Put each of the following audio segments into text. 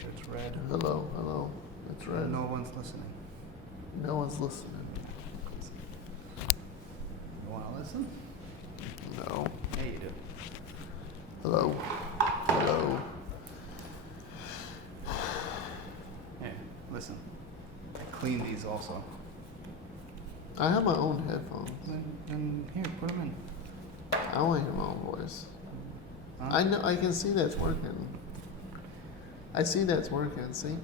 sure it's red. Hello. It's red. No one's listening. No one's listening. You want to listen? No. Yeah, you do. Hello. Here, listen. I clean these also. I have my own headphones. Then here, put them in. I want to hear my own voice. Huh? I know. I can see that's working. I see that's working. See.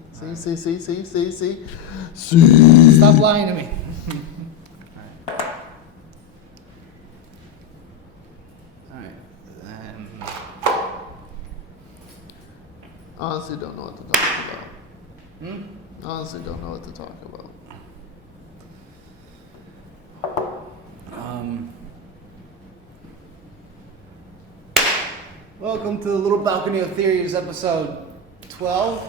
Stop lying to me. Alright. Then. Honestly, don't know what to talk about. Honestly, don't know what to talk about. Welcome to the Little Balcony of Theories, episode 12,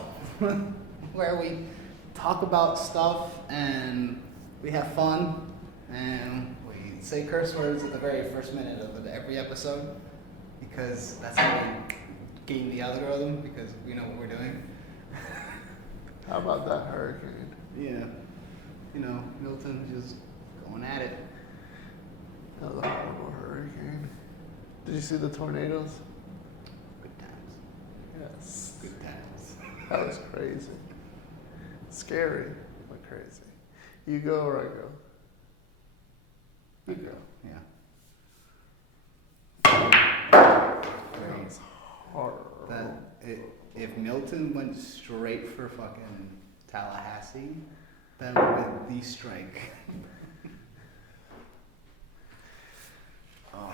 where we talk about stuff and we have fun and we say curse words at the very first minute of every episode because that's how we game the algorithm because we know what we're doing. How about that hurricane? Yeah, you know, Milton just going at it. That was a horrible hurricane. Did you see the tornadoes? Good times. Yes. Good times. That was crazy. Scary, but crazy. You go or I go? You go. Yeah. That was horrible. If Milton went straight for fucking Tallahassee, that would have been the strike. Oh.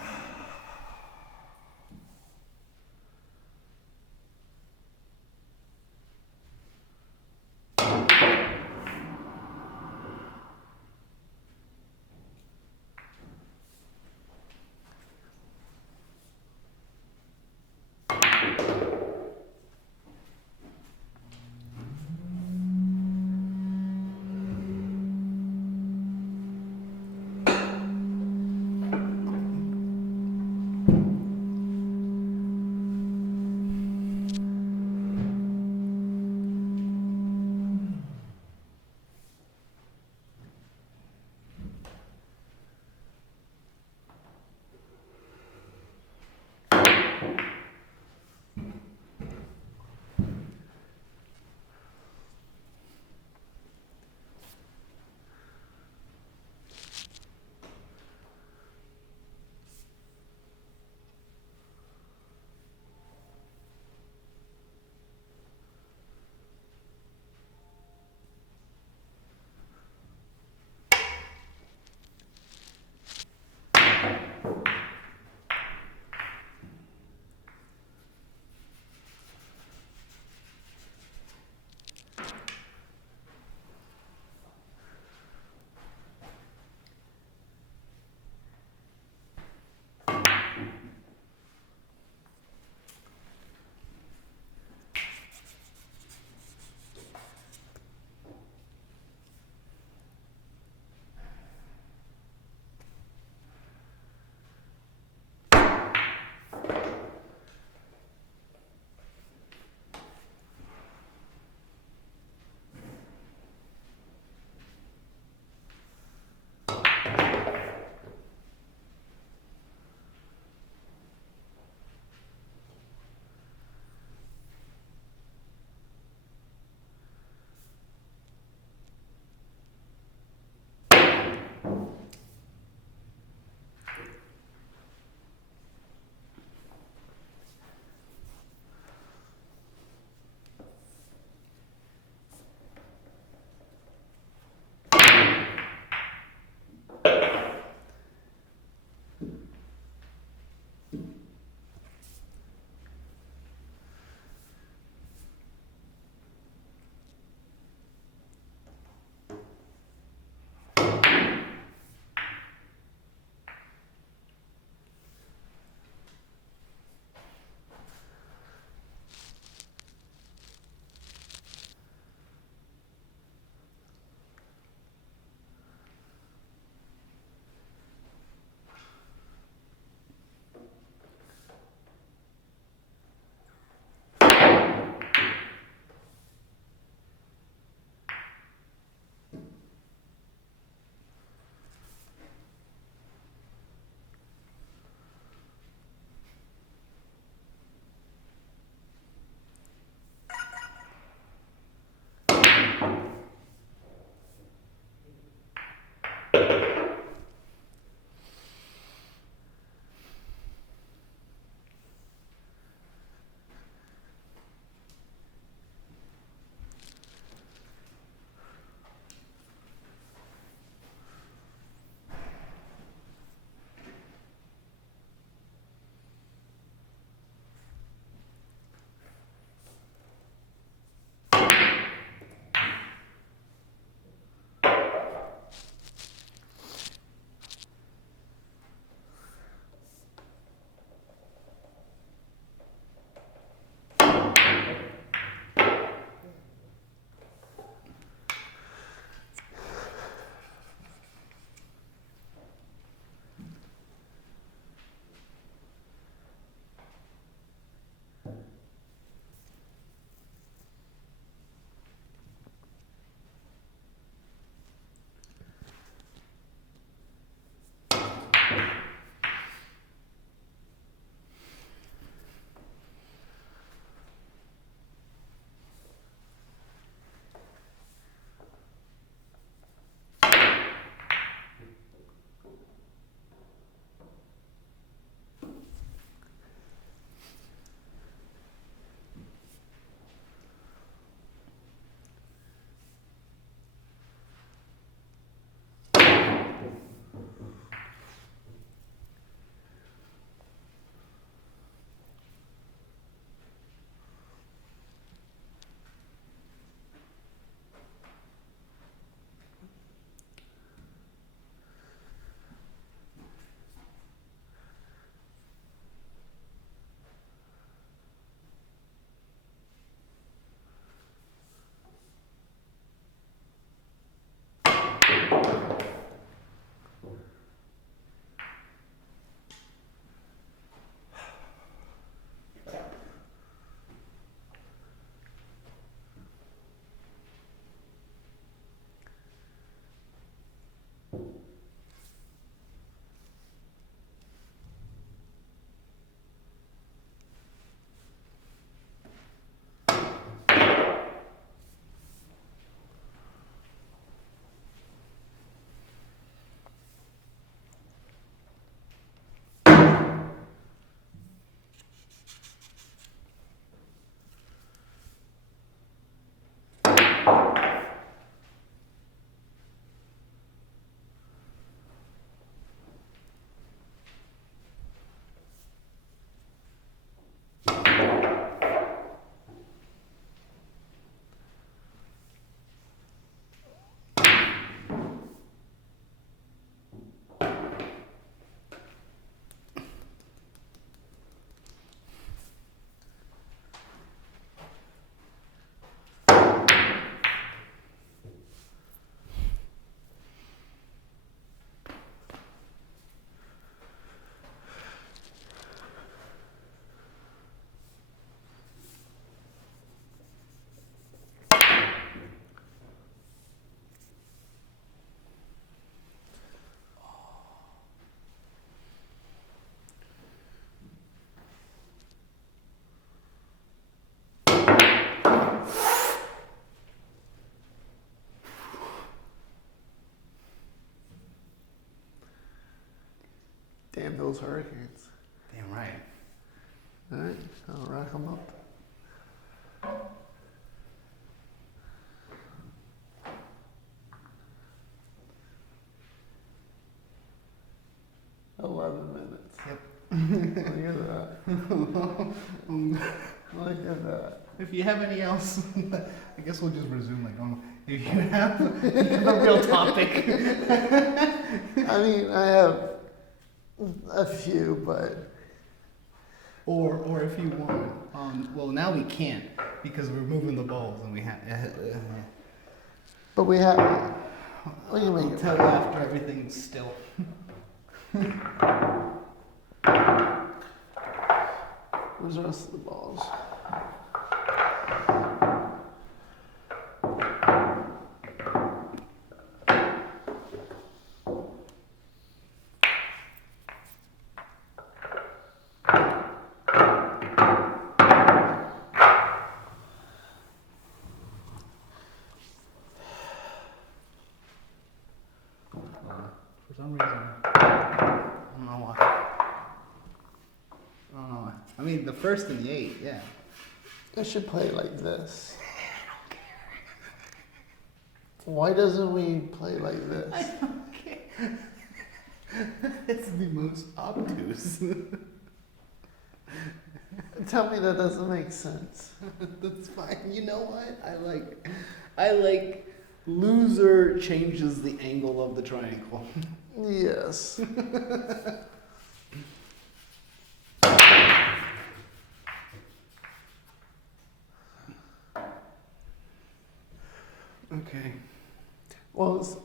those hurricanes. Damn right. All right, I'll rack them up. $11. Yep. Look at that. Look at that. If you have any else, I guess we'll just resume like normal. If you have a real topic. I mean, I have a few, but Or if you want, well now we can't because we're moving the balls and we have. but we have. We can make I'll it. tell you after everything's still. Where's the rest of the balls? For some reason, I don't know why. I don't know why. I mean, the first and the 8, yeah. It should play like this. Why doesn't we play like this? I don't care. It's the most obtuse. Tell me that doesn't make sense. That's fine. You know what? I like loser changes the angle of the triangle. Yes. Okay. Well,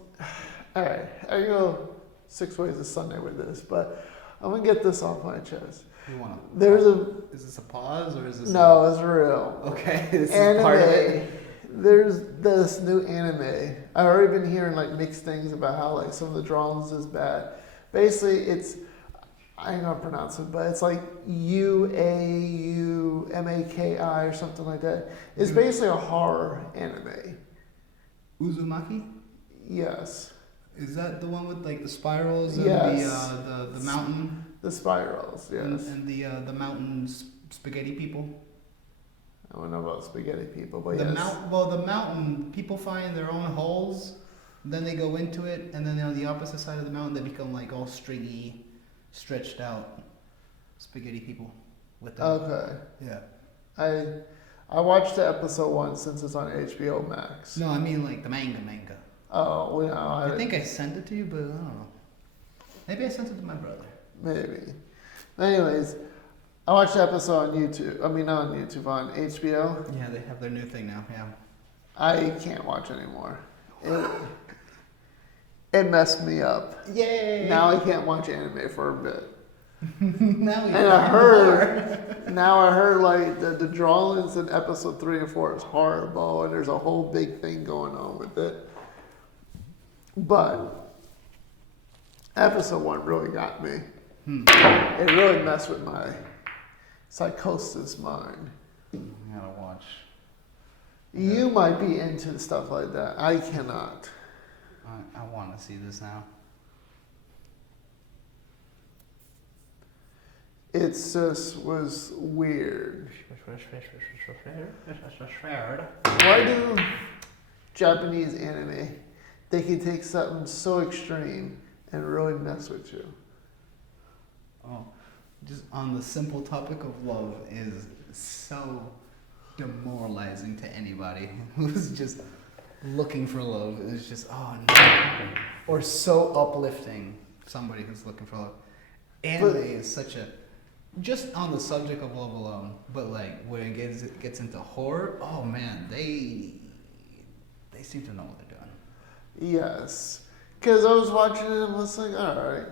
all right. I go 6 ways to Sunday with this, but I'm gonna get this off my chest. You wanna? Is this a pause or is this? No, it's real. Okay. This Anime. is part of it. There's this new anime. I've already been hearing like mixed things about how like some of the drawings is bad. Basically, it's I ain't gonna pronounce it, but it's like Uaumaki or something like that. It's basically a horror anime. Uzumaki? Yes. Is that the one with like the spirals and Yes. the mountain The spirals, yes. and the mountain spaghetti people? I don't know about spaghetti people, but The yes. the mountain people find their own holes, then they go into it, and then on the opposite side of the mountain they become like all stringy, stretched out spaghetti people with them. Okay. Yeah. I watched the episode 1 since it's on HBO Max. No, I mean like the manga. Oh, well, no, I think I sent it to you, but I don't know. Maybe I sent it to my brother. Maybe. Anyways, I watched the episode on YouTube. I mean, not on YouTube, on HBO. Yeah, they have their new thing now. Yeah. I can't watch anymore. It messed me up. Yay! Now I can't watch anime for a bit. Now we And I heard like the drawings in episode 3 and 4 is horrible, and there's a whole big thing going on with it. But episode 1 really got me. It really messed with my psychosis mind. I gotta watch. You might be into stuff like that. I cannot. I want to see this now. It just was weird. Why do Japanese anime, they can take something so extreme and really mess with you? Oh, just on the simple topic of love is so demoralizing to anybody who's just looking for love. It's just, oh no. Or so uplifting, somebody who's looking for love. Anime is such a, just on the subject of love alone, but like when it gets into horror, oh man, they seem to know what they're doing. Yes. Because I was watching it and was like, alright,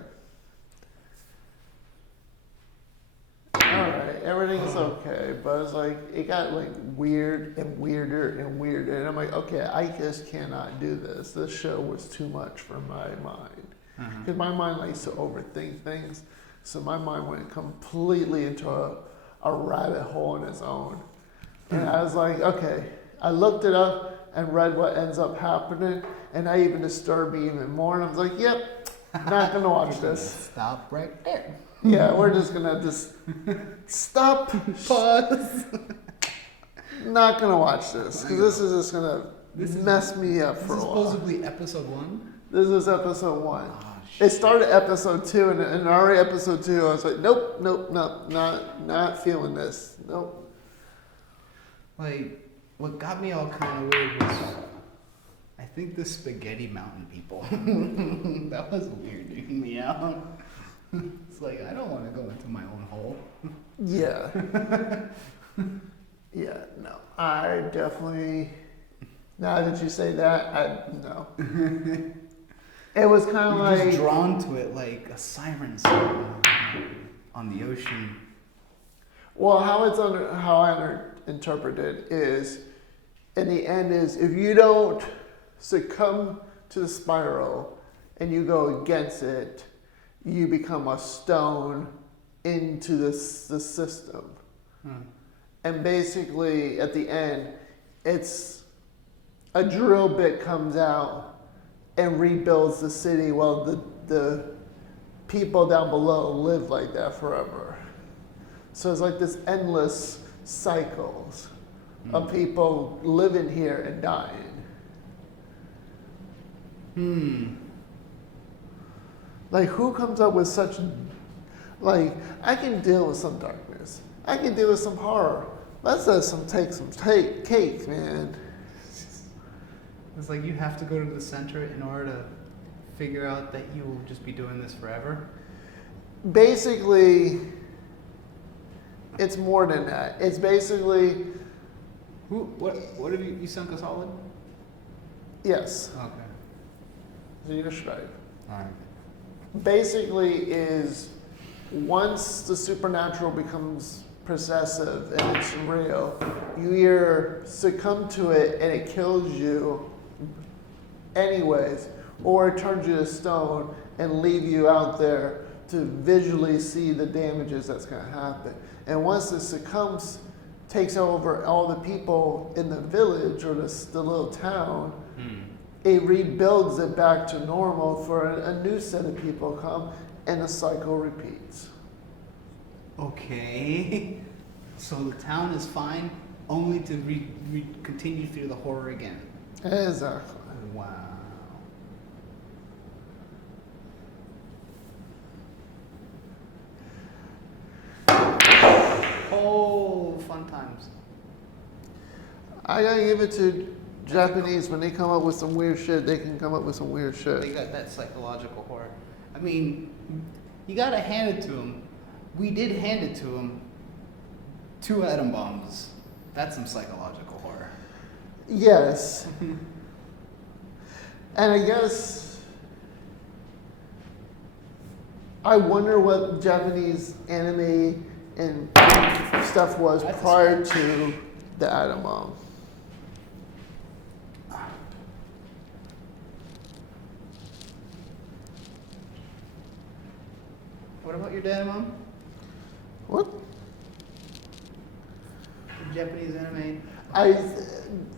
everything's okay. But it's like, it got like weird and weirder and weirder. And I'm like, okay, I just cannot do this. This show was too much for my mind. Because my mind likes to overthink things. So my mind went completely into a rabbit hole on its own. And I was like, okay. I looked it up and read what ends up happening. And that even disturbed me even more. And I was like, yep, not going to watch this. Stop right there. Yeah, we're just gonna stop. Pause. Not gonna watch this because this is just gonna mess me up for a while. This is supposedly episode 1. This was episode 1. Oh, It started episode 2, and already episode 2, I was like, nope, not feeling this. Nope. Like, what got me all kind of weird was, I think the Spaghetti Mountain people. That was weirding me out. It's like, I don't want to go into my own hole. Yeah. Yeah, no. I definitely, now that you say that, no. It was kind of You're like... just drawn to it like a siren song on the ocean. Well, how I interpret it is, in the end is, if you don't succumb to the spiral and you go against it, you become a stone into the system. And basically, at the end, it's a drill bit comes out and rebuilds the city while the people down below live like that forever. So it's like this endless cycles of people living here and dying. Like, who comes up with such, like, I can deal with some darkness. I can deal with some horror. Let's take some cake, man. It's like you have to go to the center in order to figure out that you will just be doing this forever. Basically, it's more than that. It's basically... What have you sunk a solid? Yes. Okay. Zero Stripe. Alright. Basically is, once the supernatural becomes possessive and it's real, you either succumb to it and it kills you anyways, or it turns you to stone and leave you out there to visually see the damages that's going to happen. And once it succumbs, takes over all the people in the village or the little town, it rebuilds it back to normal for a new set of people come, and the cycle repeats. Okay. So the town is fine, only to continue through the horror again. Exactly. Wow. Oh, fun times. I gotta give it to Japanese. When they come up with some weird shit, they can come up with some weird They shit. got that psychological horror. I mean, you gotta hand it to them. We did hand it to them. 2 atom bombs. That's some psychological horror. Yes. And I guess I wonder what Japanese anime and stuff was That's prior to the atom bomb. What about your dad and mom? What? Japanese anime?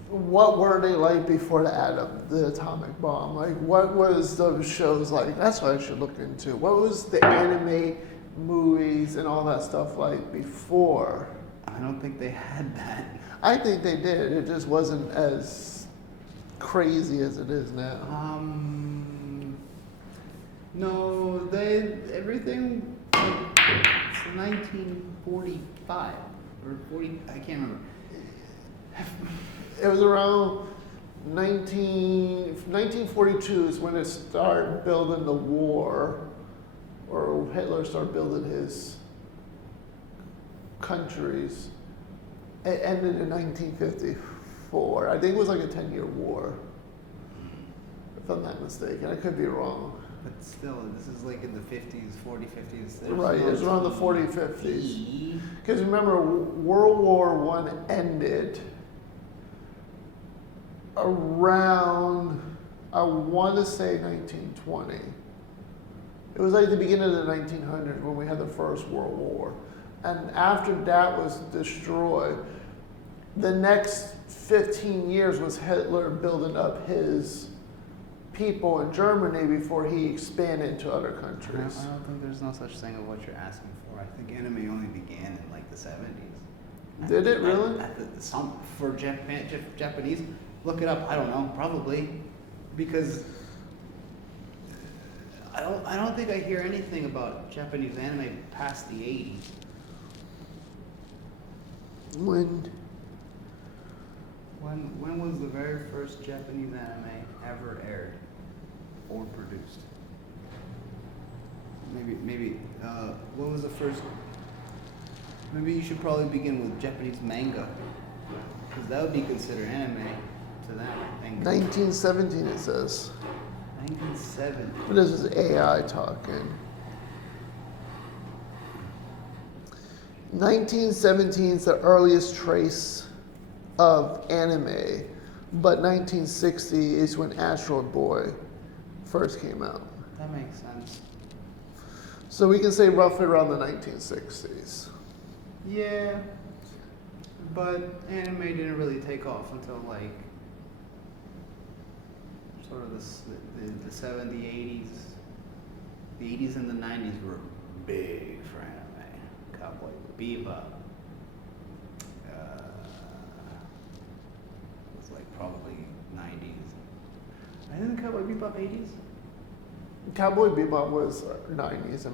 What were they like before the atomic bomb? Like, what was those shows like? That's what I should look into. What was the anime movies and all that stuff like before? I don't think they had that. I think they did. It just wasn't as crazy as it is now. No, everything, it's 1945 or 40, I can't remember. It was around 1942 is when it started building the war, or Hitler started building his countries. It ended in 1954. I think it was like a 10-year war, if I'm not mistaken. I could be wrong. But still, this is like in the 50s, 40, 50s. Right, it was around the 40, 50s. Because remember, World War I ended around, I want to say 1920. It was like the beginning of the 1900s when we had the First World War. And after that was destroyed, the next 15 years was Hitler building up his people in Germany before he expanded to other countries. I don't think there's no such thing of what you're asking for. I think anime only began in like the 70s. Did it really? For Japanese, look it up. I don't know, probably, because I don't think I hear anything about Japanese anime past the 80s. When was the very first Japanese anime ever aired or produced? Maybe what was the first? Maybe you should probably begin with Japanese manga, because that would be considered anime to them, I think. 1917 it says. 1970. But this is AI talking. 1917 is the earliest trace of anime, but 1960 is when Asteroid Boy first came out. That makes sense. So we can say roughly around the 1960s. Yeah, but anime didn't really take off until like sort of the 70s, 80s. The 80s and the 90s were big for anime. Cowboy Bebop. It was like probably 90s. I think Cowboy Bebop 80s. Cowboy Bebop was 90s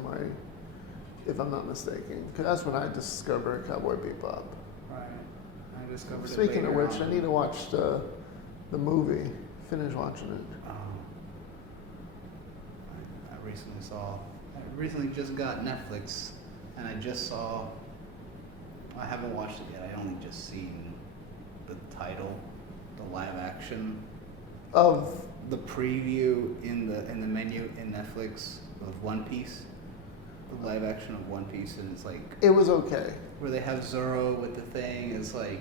if I'm not mistaken, because that's when I discovered Cowboy Bebop. Right. I discovered it Speaking of later which, on. I need to watch the movie. Finish watching it. I recently just got Netflix, and I haven't watched it yet. I only just seen the title, the live action Of the preview in the menu in Netflix of One Piece, the live action of One Piece, and it's like it was okay. where they have Zoro with the thing. It's like,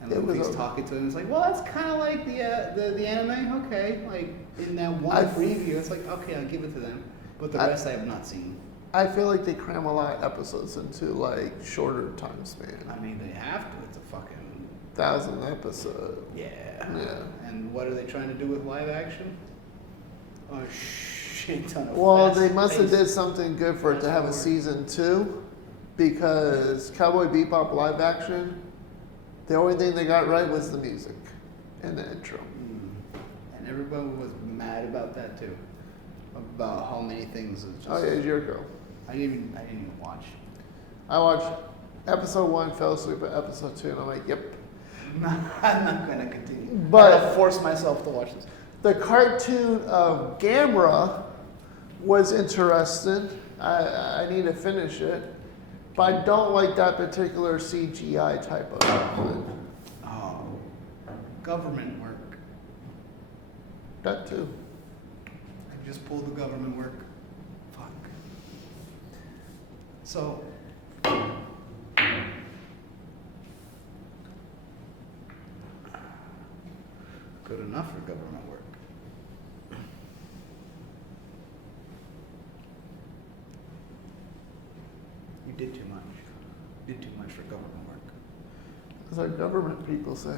and It was Luffy's okay. talking to him. It's like, well, that's kind of like the anime. Okay, like in that one preview, it's like, okay, I'll give it to them. But the rest I have not seen. I feel like they cram a lot of episodes into like shorter time span. I mean, they have to. It's a fucking 1,000 episode. yeah. Yeah. And what are they trying to do with live action? A shit ton of. Well, fast they must have pace. did something good for it to have a season 2, because Cowboy Bebop live action, the only thing they got right was the music and the intro. And everybody was mad about that too. About how many things. Just, Oh yeah, a year ago. I didn't even watch. I watched episode 1, fell asleep at episode 2, and I'm like, yep. I'm not gonna continue. But- I gotta force myself to watch this. The cartoon of Gamera was interesting. I need to finish it. But I don't like that particular CGI type of one. Oh, government work. That too. I just pulled the government work. Fuck. So. Good enough for government work. You did too much. You did too much for government work. That's what government people say.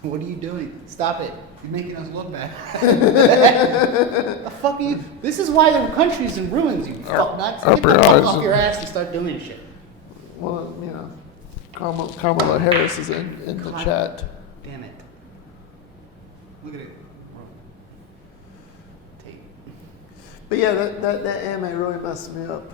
What are you doing? Stop it. You're making us look bad. The fuck are you? This is why the country's in ruins, you fuck nuts. Get the fuck off your ass and start doing shit. Well, you know, Kamala Harris is in the God chat. Damn it. Look at it. Tape. But yeah, that anime really messed me up.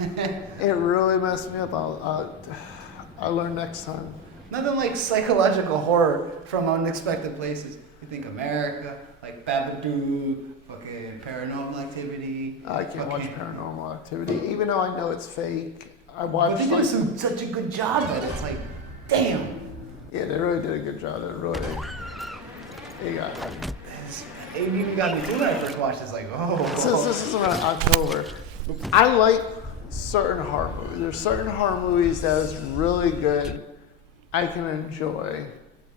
It really messed me up. I'll learn next time. Nothing like psychological horror from unexpected places. You think America, like Babadook, fucking Paranormal Activity. I can't watch Paranormal Activity, even though I know it's fake. I watched. But they do such a good job at it. It's like, damn. Yeah, they really did a good job. They got it. It even got me too when I first watched. It's like, oh. Since this is around October, I like certain horror movies. There's certain horror movies that is really good. I can enjoy.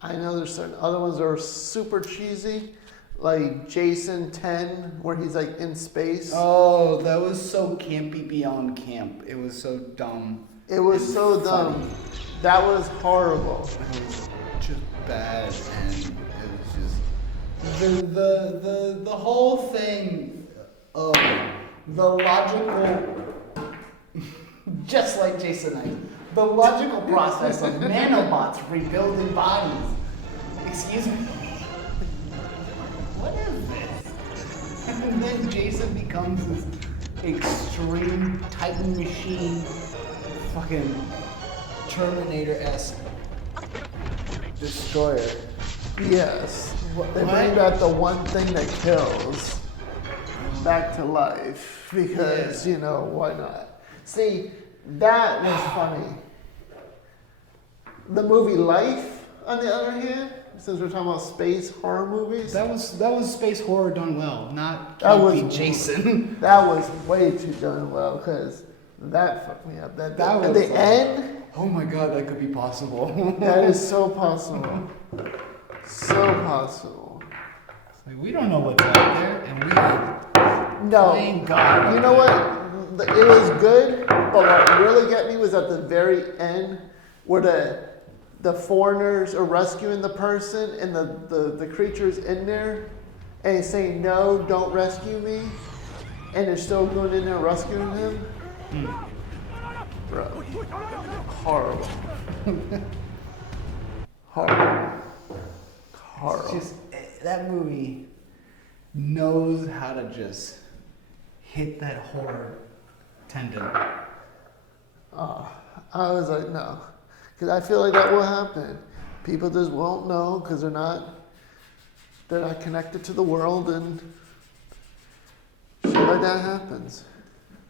I know there's certain other ones that are super cheesy, like Jason 10, where he's like in space. Oh, that was so campy beyond camp. It was so dumb. It was so dumb. Funny. That was horrible. It was just bad, and it was just the whole thing of the logical, just like Jason Knight, the logical process of nanobots rebuilding bodies. Excuse me? What is this? And then Jason becomes this extreme Titan machine, fucking Terminator-esque destroyer. Yes. They bring back the one thing that kills back to life because, you know, why not? See, that was funny. The movie Life, on the other hand, since we're talking about space horror movies. That was space horror done well, not that was Jason. That was way too done well because that fucked me up. That was at the end. Oh my god, that could be possible. That is so possible. So possible. Like, we don't know what's out there, and we are playing God. You know what? It was good, but what really got me was at the very end where the foreigners are rescuing the person and the creature's in there and he's saying, no, don't rescue me. And they're still going in there rescuing him. Bro. Horrible. Horrible. Horrible. It's just, that movie knows how to just hit that horror tendon. I was like, no. Because I feel like that will happen. People just won't know because they're not connected to the world and shit like that happens.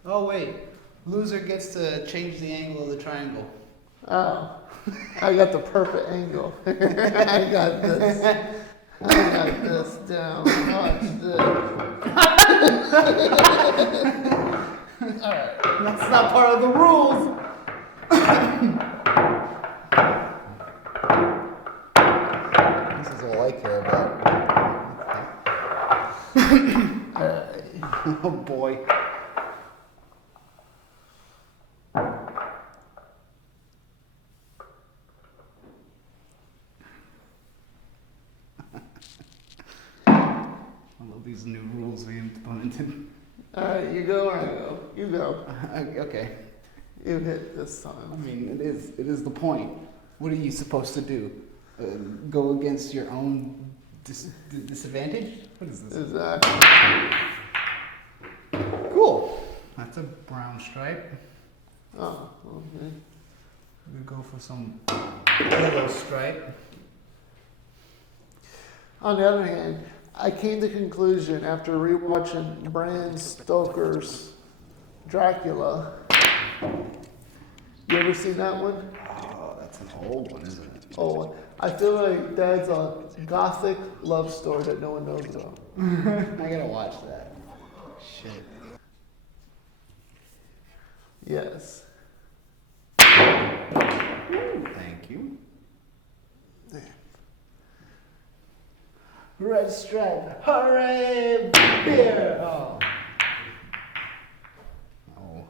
Oh wait, loser gets to change the angle of the triangle. Oh, I got the perfect angle. I got this down. Watch this. Alright, that's not part of the rules. This is all I care about. Oh boy. I love these new rules we implemented. Alright, you go or I go? You go. Okay. You hit this I time. mean, it is the point. What are you supposed to do? Go against your own disadvantage? What is this? Exactly. Cool. That's a brown stripe. Oh, okay. We go for some yellow stripe. On the other hand, I came to the conclusion after rewatching Bram Stoker's Dracula. You ever seen that one? Oh, that's an old one, isn't it? Oh, I feel like that's a gothic love story that no one knows about. I gotta watch that. Shit. Yes. Thank you. Red stripe. Hooray! Beer! Oh. Oh.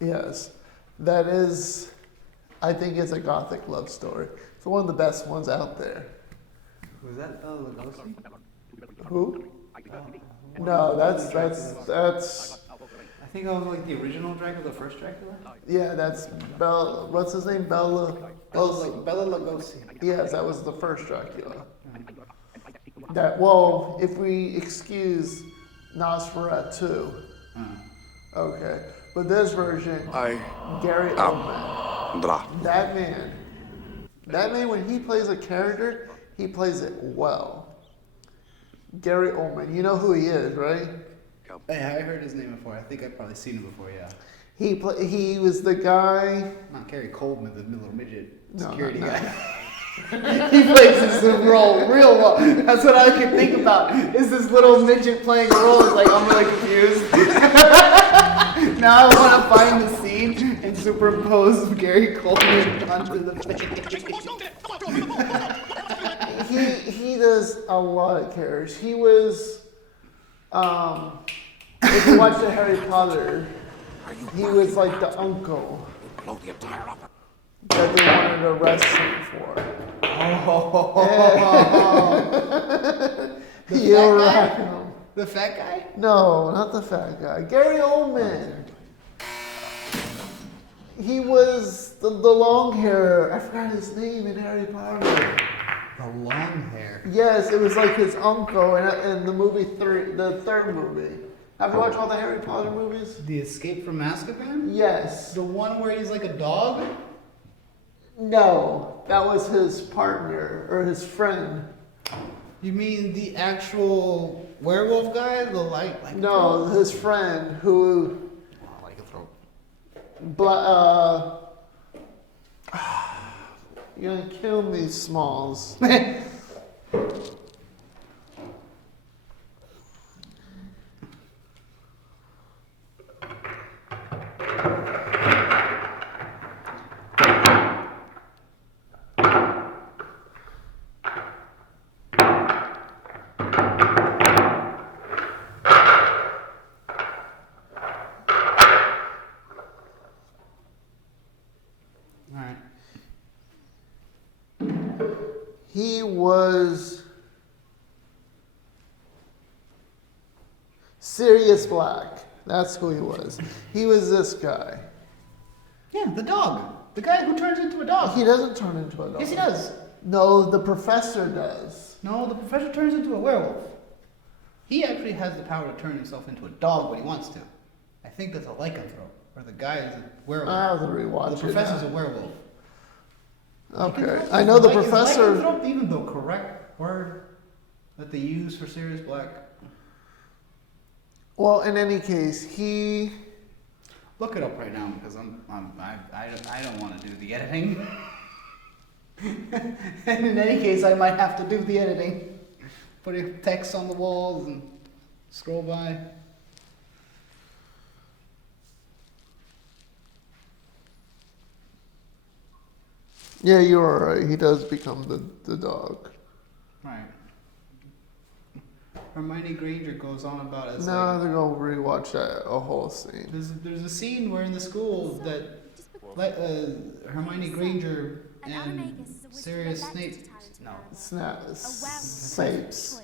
Yes. That is, I think it's a gothic love story. It's one of the best ones out there. Was that Bela Lugosi? Who? No, that's I think I was like the original Dracula, the first Dracula? yeah, that's Bella, what's his name? Bella Lugosi. Yes, that was the first Dracula. That, well, if we excuse Nosferatu. Okay. But this version, Gary Oldman. That man, when he plays a character, he plays it well. Gary Oldman, you know who he is, right? Hey, I heard his name before. I think I've probably seen him before, yeah. He was the guy. Not Gary Coleman, the little midget No, security no. guy. He plays this role real well. That's what I can think about. Is this little midget playing a role? It's like, I'm really confused. Now I want to find the scene and superimpose Gary Coleman onto the face. He does a lot of characters. He was, if you watch the Harry Potter, he was like the uncle. that they wanted to arrest him for. Oh. The He fat arrested guy? him. The fat guy? No, not the fat guy. Gary Oldman. He was the long hair. I forgot his name in Harry Potter. The long hair. Yes, it was like his uncle in the the third movie. Have you watched all the Harry Potter movies? The Escape from Azkaban? Yes. The one where he's like a dog? No, that was his partner or his friend. You mean the actual werewolf guy? The like No, his friend who. Oh, like a throat. You're gonna kill me, Smalls. Alright. He was Sirius Black. That's who he was. He was this guy. Yeah, the dog. The guy who turns into a dog. He doesn't turn into a dog. Yes, he does. No, the professor does. No, the professor turns into a werewolf. He actually has the power to turn himself into a dog when he wants to. I think that's a lycanthrope. Or the guy is a werewolf. I have to rewatch The it. professor's a werewolf. Okay. Lycanthrope? I know the Is professor. lycanthrope even the correct word that they use for Sirius Black? Well, in any case, he. Look it up right now because I don't want to do the editing. And in any case, I might have to do the editing. Putting text on the walls and scroll by. Yeah, you're right. He does become the dog. Right. Hermione Granger goes on about it. No, they're gonna rewatch that a whole scene. There's a scene where in the school that Hermione Granger and Sirius Snape. No. Snapes. Sirius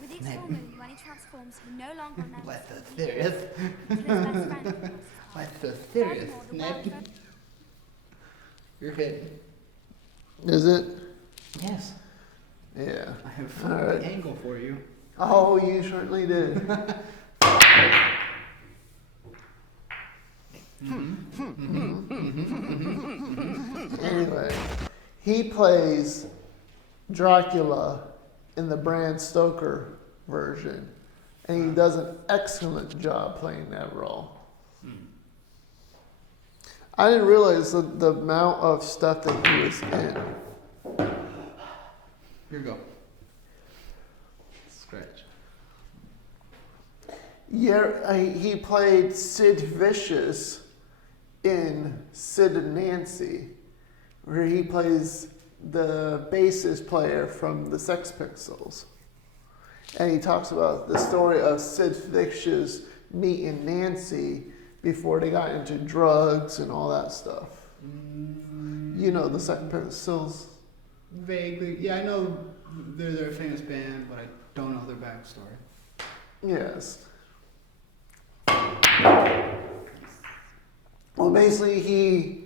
With each Snape. full moon, when he transforms, he no longer remembers Let the who he Sirius. was. His best friend, of course. Let the Sirius Furthermore, the Snape. world- You're hit. Is it? Yes. Yeah. I have All found right. the angle for you. Oh, you certainly did. Anyway, he plays Dracula in the Bram Stoker version, and he does an excellent job playing that role. I didn't realize the amount of stuff that he was in. Here you go. Scratch. Yeah, he played Sid Vicious in Sid and Nancy, where he plays the bassist player from the Sex Pistols. And he talks about the story of Sid Vicious meeting Nancy before they got into drugs and all that stuff. You know the Sex Pistols? Vaguely. Yeah, I know they're a famous band, but I don't know their backstory. Yes. Well, basically, he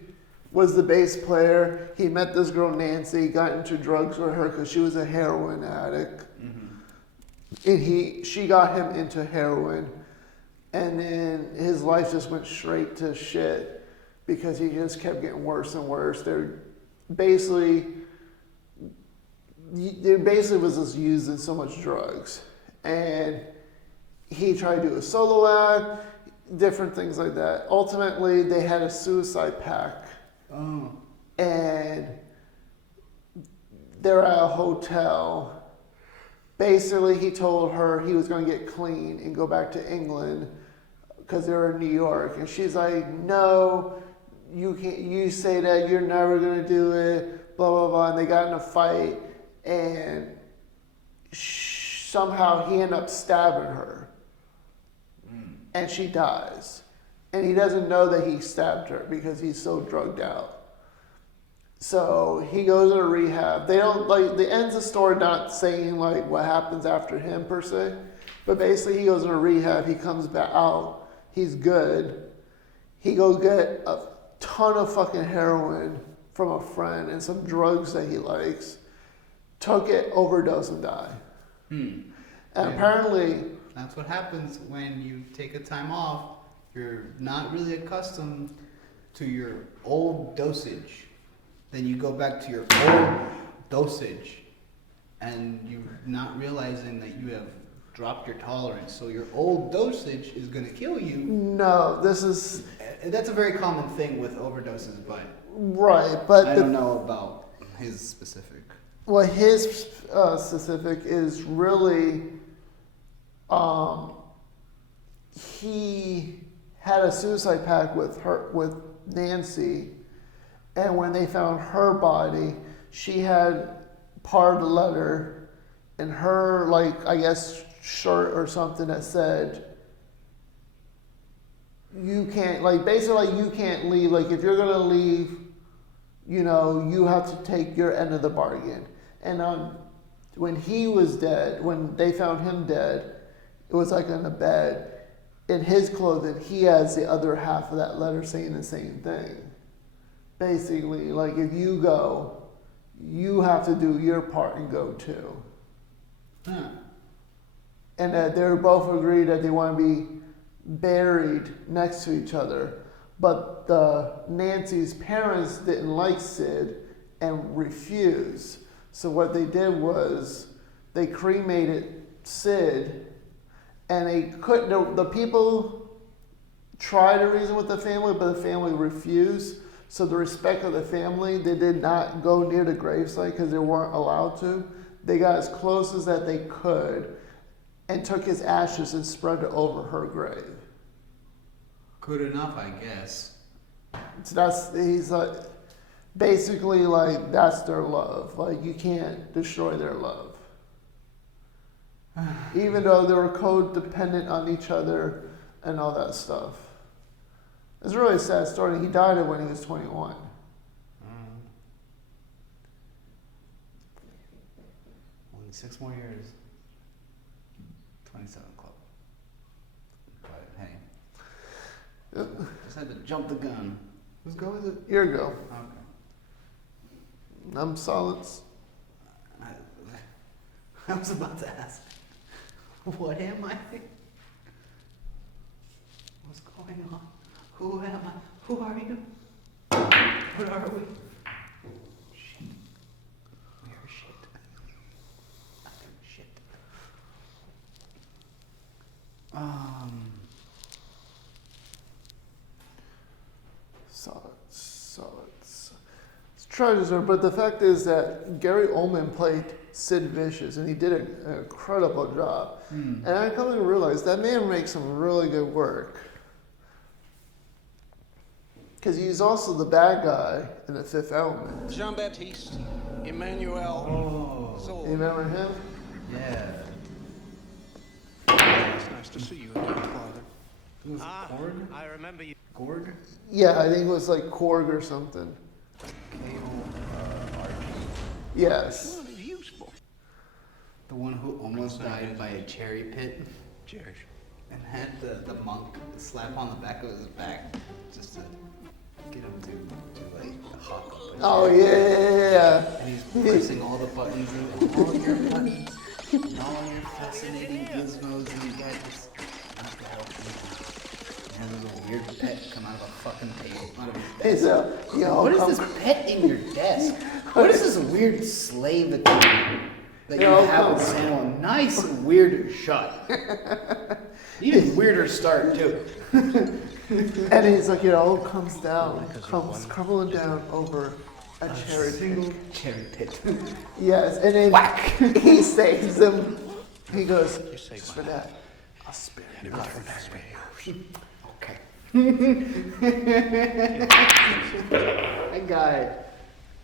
was the bass player. He met this girl, Nancy, got into drugs with her because she was a heroin addict. And she got him into heroin. And then his life just went straight to shit because he just kept getting worse and worse. There basically was just using so much drugs. And he tried to do a solo act, different things like that. Ultimately, they had a suicide pact. Oh. And they're at a hotel. Basically, he told her he was going to get clean and go back to England because they were in New York. And she's like, no, you can't. You say that you're never going to do it, blah, blah, blah. And they got in a fight. And somehow he ended up stabbing her. And she dies. And he doesn't know that he stabbed her because he's so drugged out. So he goes to rehab. They don't like the ends of the story not saying like what happens after him per se, but basically he goes into rehab. He comes back out. He's good. He goes get a ton of fucking heroin from a friend and some drugs that he likes. Took it, overdose, and die. And apparently, that's what happens when you take a time off. You're not really accustomed to your old dosage. Then you go back to your old dosage, and you're not realizing that you have dropped your tolerance. So your old dosage is going to kill you. no, this is That's a very common thing with overdoses, but right. But I don't know about his specific. well, his specific is really, he had a suicide pact with Nancy, and when they found her body, she had part of the letter in her, like, I guess, shirt or something that said, you can't, like, basically, like, you can't leave. Like, if you're going to leave, you know, you have to take your end of the bargain. And when he was dead, when they found him dead, it was like in a bed. In his clothing, he has the other half of that letter saying the same thing. Basically, like, if you go, you have to do your part and go too. Huh. And that they're both agreed that they want to be buried next to each other. But Nancy's parents didn't like Sid and refused. So what they did was they cremated Sid, and they couldn't. The people tried to reason with the family, but the family refused. So the respect of the family, they did not go near the gravesite because they weren't allowed to. They got as close as that they could, and took his ashes and spread it over her grave. Good enough, I guess. So he's like, basically like, that's their love. Like, you can't destroy their love. Even though they were codependent on each other and all that stuff. It's a really sad story. He died when he was 21. Only 6 more years. 27 club. But hey. Just had to jump the gun. Whose go is it? Year ago. Okay. I'm solid. I was about to ask, what am I? What's going on? Who am I? Who are you? What are we? Shit. We are shit. I am shit. Solid. Treasure, but the fact is that Gary Oldman played Sid Vicious, and he did an incredible job. And I come to realize that man makes some really good work. Because he's also the bad guy in The Fifth Element. Jean-Baptiste, Emmanuel. You remember him? Yeah. It's nice to see you again, Father. Who was it, Korg? I remember you. Gorg? Yeah, I think it was like Korg or something. K-O-R-G. Yes. Well, he's useful. The one who almost died by a cherry pit Cheers. and had the monk slap on the back of his back just to get him to like hawk up. Oh, yeah. And he's pressing all the buttons and all of your buttons and all of your fascinating gizmos, and you got this. And there's a weird pet come out of a fucking table, out of his desk. What is this pet in your desk? What is this weird slave that you have with Samuel? Nice weird shot. Even weirder start too. And he's like, comes crumbling down over a cherry pit. Cherry pit. Yes, and then Whack. he saves him. He goes, just for that, I'll spare you. Okay. That guy,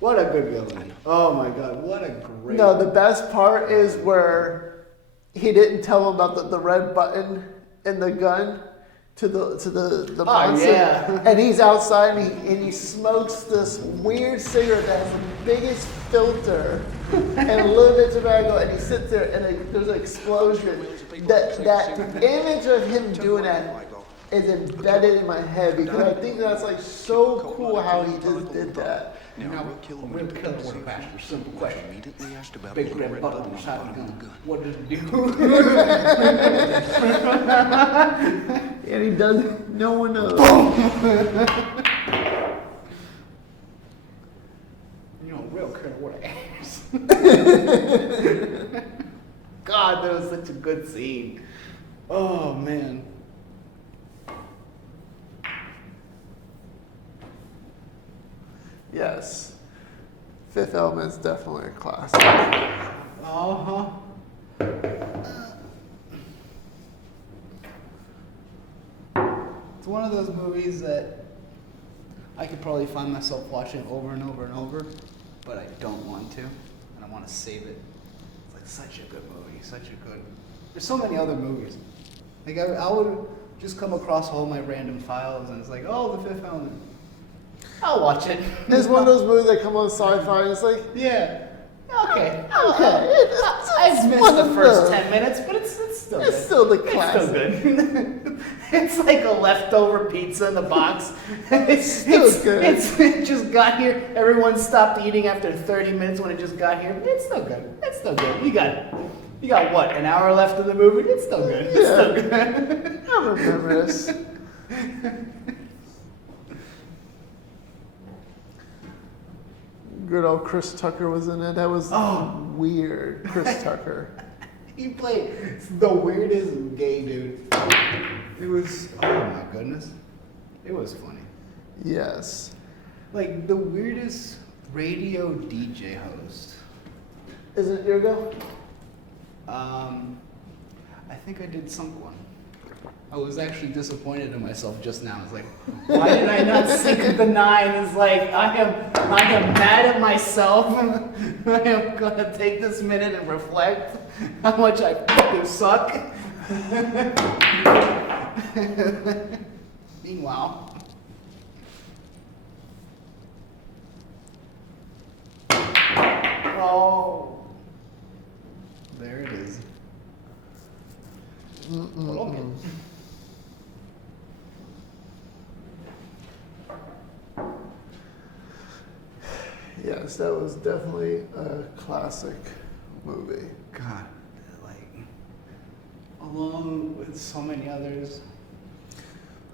what a good villain. Oh my god, what a great. No, the best part is where he didn't tell him about the red button in the gun to the Oh, Bunsen, yeah. and he's outside and he smokes this weird cigarette that has the biggest filter and a little bit of tobacco, and he sits there and there's an explosion. That image of him doing that is embedded in my head because I think that's like so cool how he just did that. Now, real killer would have asked a simple question. immediately asked about Big putting red red button button on on the the bottom of shotgun. the gun. What did it do? And he does. No one knows. You know, real killer would have asked. God, that was such a good scene. Oh, man. Yes, Fifth Element's definitely a classic. Uh-huh. It's one of those movies that I could probably find myself watching over and over and over, but I don't want to, and I want to save it. It's like such a good movie, such a good... There's so many other movies. Like I would just come across all my random files, and it's like, oh, The Fifth Element. I'll watch it. It's one of those movies that come on sci-fi, and it's like, Yeah. Okay. It's I've missed one the of first those. 10 minutes, but it's still It's good. still the It's classic. still good. It's like a leftover pizza in the box. It's still good. It just got here. Everyone stopped eating after 30 minutes when it just got here. It's still good. It's still good. You got what? An hour left of the movie? It's still good. It's still good. I remember this. Good old Chris Tucker was in it. That was weird. Chris Tucker. He played the weirdest gay dude. It was, oh my goodness. It was funny. Yes. Like the weirdest radio DJ host. Is it Irgo? I think I did sunk one. I was actually disappointed in myself just now. It's like, why did I not sink the 9? It's like I am mad at myself. I am gonna take this minute and reflect how much I fucking suck. Meanwhile. Oh. There it is. Colombia. Yes, that was definitely a classic movie. God, like, along with so many others,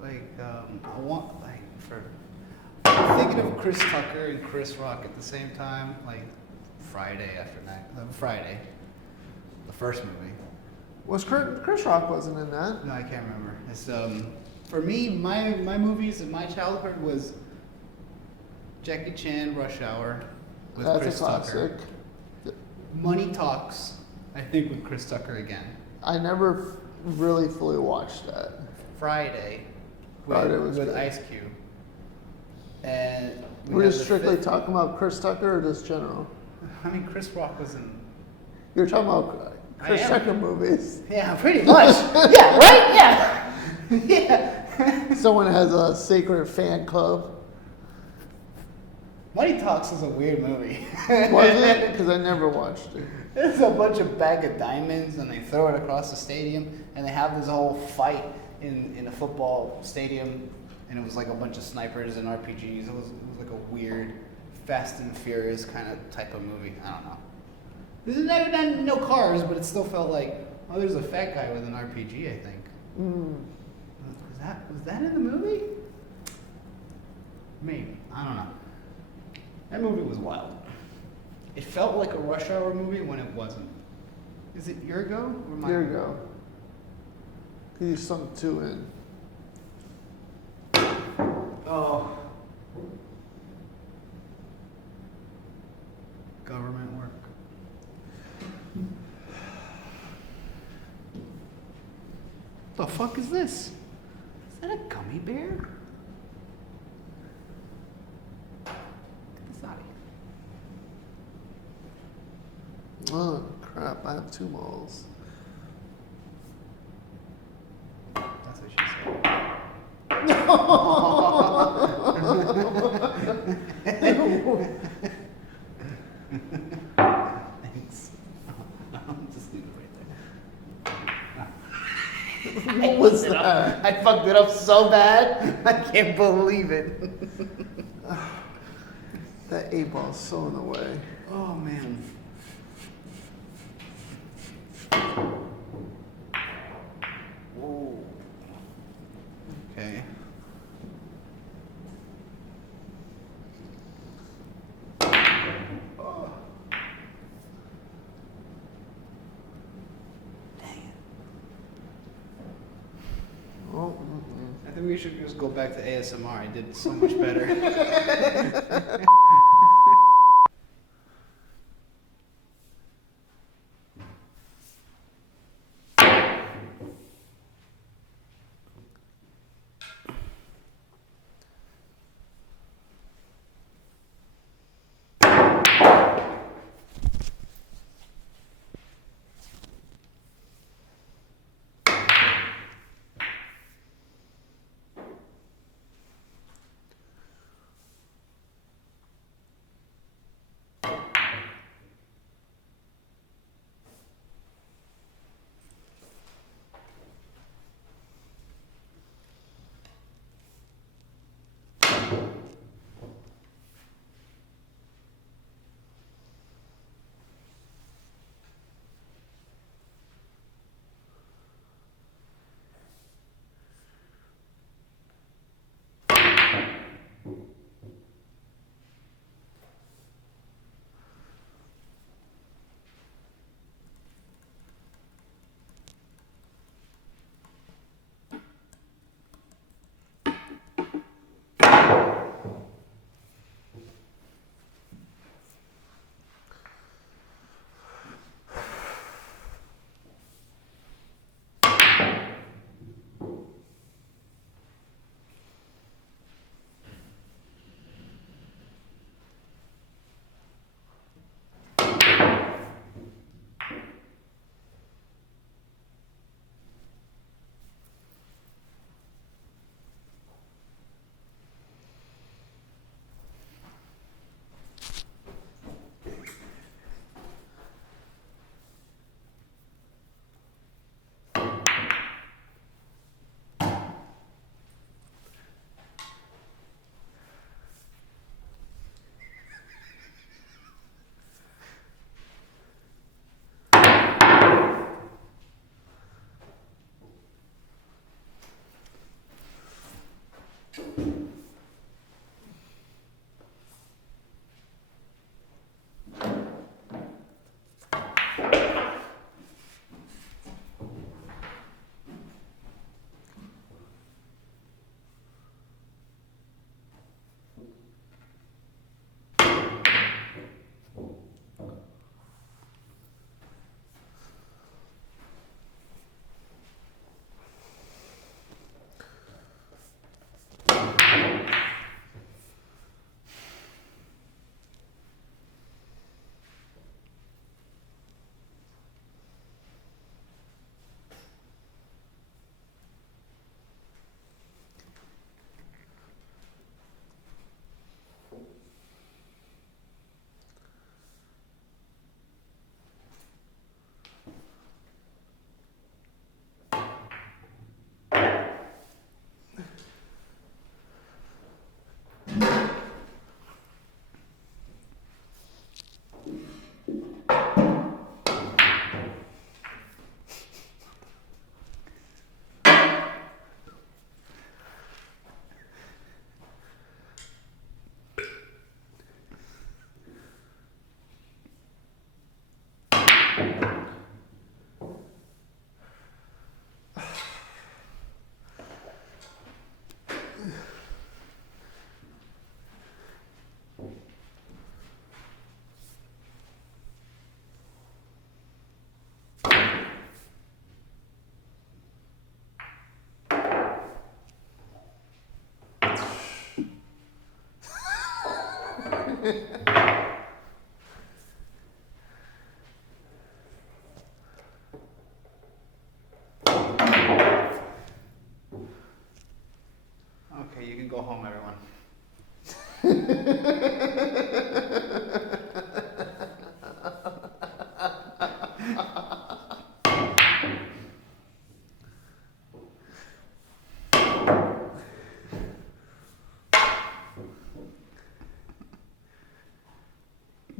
like, I want, like, I'm thinking of Chris Tucker and Chris Rock at the same time, like, Friday after night, Friday, the first movie. Was Chris Rock wasn't in that? No, I can't remember. It's, for me, my movies in my childhood was Jackie Chan, Rush Hour, with That's Chris a classic. Tucker. Money Talks, I think, with Chris Tucker again. I never really fully watched that. Friday Friday was with good. Ice Cube. And we We're have just the strictly fifth- talking about Chris Tucker or just general? I mean, Chris Rock was in. You're talking about Chris I am. Tucker movies. Yeah, pretty much. Yeah, right? Yeah. Yeah. Someone has a secret fan club. Money Talks is a weird movie. Was it? Because I never watched it. There's a bunch of bag of diamonds, and they throw it across the stadium, and they have this whole fight in a football stadium, and it was like a bunch of snipers and RPGs. It was like a weird Fast and Furious kind of type of movie. I don't know. There's no cars, but it still felt like, oh, there's a fat guy with an RPG, I think. Was that in the movie? Maybe. I don't know. That movie was wild. It felt like a Rush Hour movie when it wasn't. Is it your go or my Here you go. You sunk 2 in. Oh. Government work. The fuck is this? Is that a gummy bear? Get this out of here. Oh, crap. I have 2 moles. That's what she said. Thanks. I'm just leave it right there. What was I fucked it up. that? I fucked it up so bad. I can't believe it. That 8-ball's so in the way. Oh man. Whoa. Okay. Oh. Dang it. Oh, I think we should just go back to ASMR. I did so much better.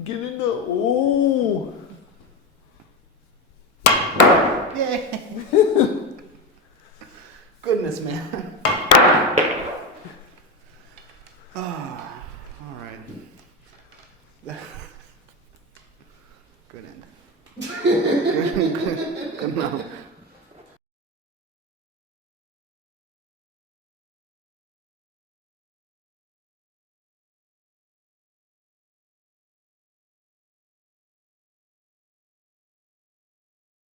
Get in the ooh. Yay. Goodness, man. Ah, all right. Good end. Good enough.